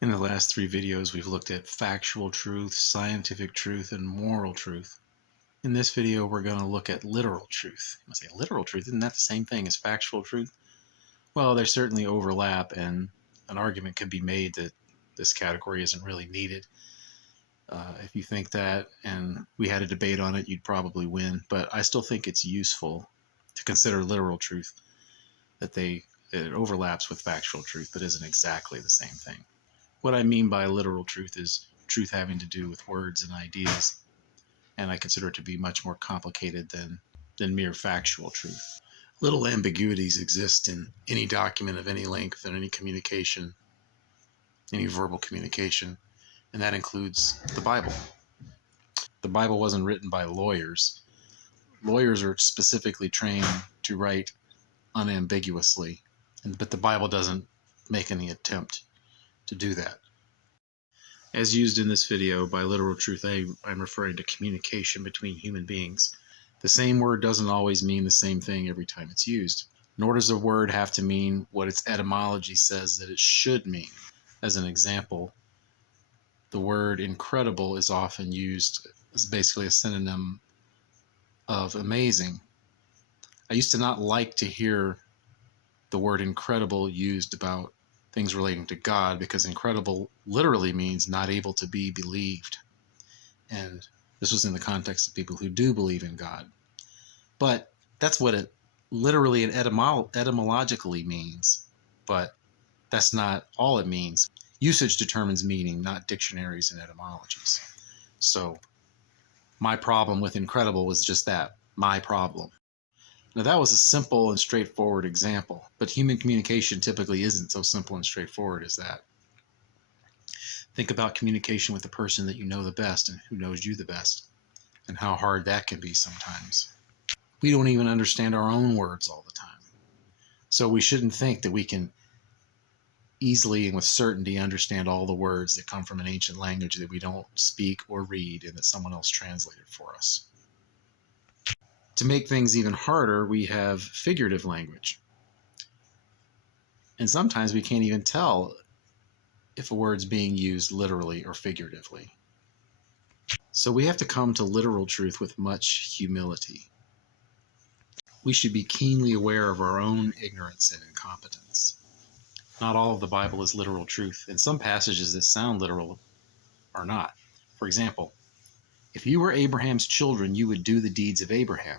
In the last three videos, we've looked at factual truth, scientific truth, and moral truth. In this video, we're going to look at literal truth. You must say, literal truth? Isn't that the same thing as factual truth? Well, they certainly overlap, and an argument could be made that this category isn't really needed. If you think that and we had a debate on it, you'd probably win. But I still think it's useful to consider literal truth, that it overlaps with factual truth, but isn't exactly the same thing. What I mean by literal truth is truth having to do with words and ideas, and I consider it to be much more complicated than mere factual truth. Little ambiguities exist in any document of any length and any communication, any verbal communication, and that includes the Bible. The Bible wasn't written by lawyers. Lawyers are specifically trained to write unambiguously, but the Bible doesn't make any attempt to do that. As used in this video by literal truth, I'm referring to communication between human beings. The same word doesn't always mean the same thing every time it's used, nor does a word have to mean what its etymology says that it should mean. As an example, the word incredible is often used as basically a synonym of amazing. I used to not like to hear the word incredible used about things relating to God, because incredible literally means not able to be believed. And this was in the context of people who do believe in God. But that's what it literally and etymologically means. But that's not all it means. Usage determines meaning, not dictionaries and etymologies. So my problem with incredible was just that, my problem. Now, that was a simple and straightforward example, but human communication typically isn't so simple and straightforward as that. Think about communication with the person that you know the best and who knows you the best, and how hard that can be sometimes. We don't even understand our own words all the time. So we shouldn't think that we can easily and with certainty understand all the words that come from an ancient language that we don't speak or read and that someone else translated for us. To make things even harder, we have figurative language. And sometimes we can't even tell if a word's being used literally or figuratively. So we have to come to literal truth with much humility. We should be keenly aware of our own ignorance and incompetence. Not all of the Bible is literal truth, and some passages that sound literal are not. For example, if you were Abraham's children, you would do the deeds of Abraham.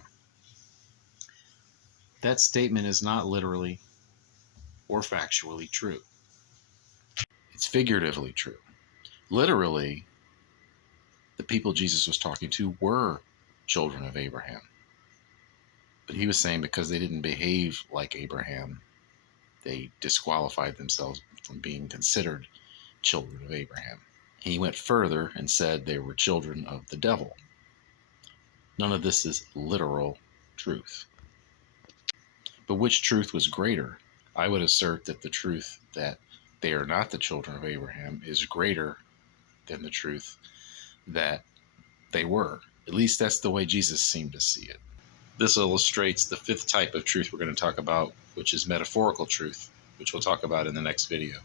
That statement is not literally or factually true. It's figuratively true. Literally, the people Jesus was talking to were children of Abraham. But he was saying because they didn't behave like Abraham, they disqualified themselves from being considered children of Abraham. And he went further and said they were children of the devil. None of this is literal truth. But which truth was greater? I would assert that the truth that they are not the children of Abraham is greater than the truth that they were. At least that's the way Jesus seemed to see it. This illustrates the fifth type of truth we're going to talk about, which is metaphorical truth, which we'll talk about in the next video.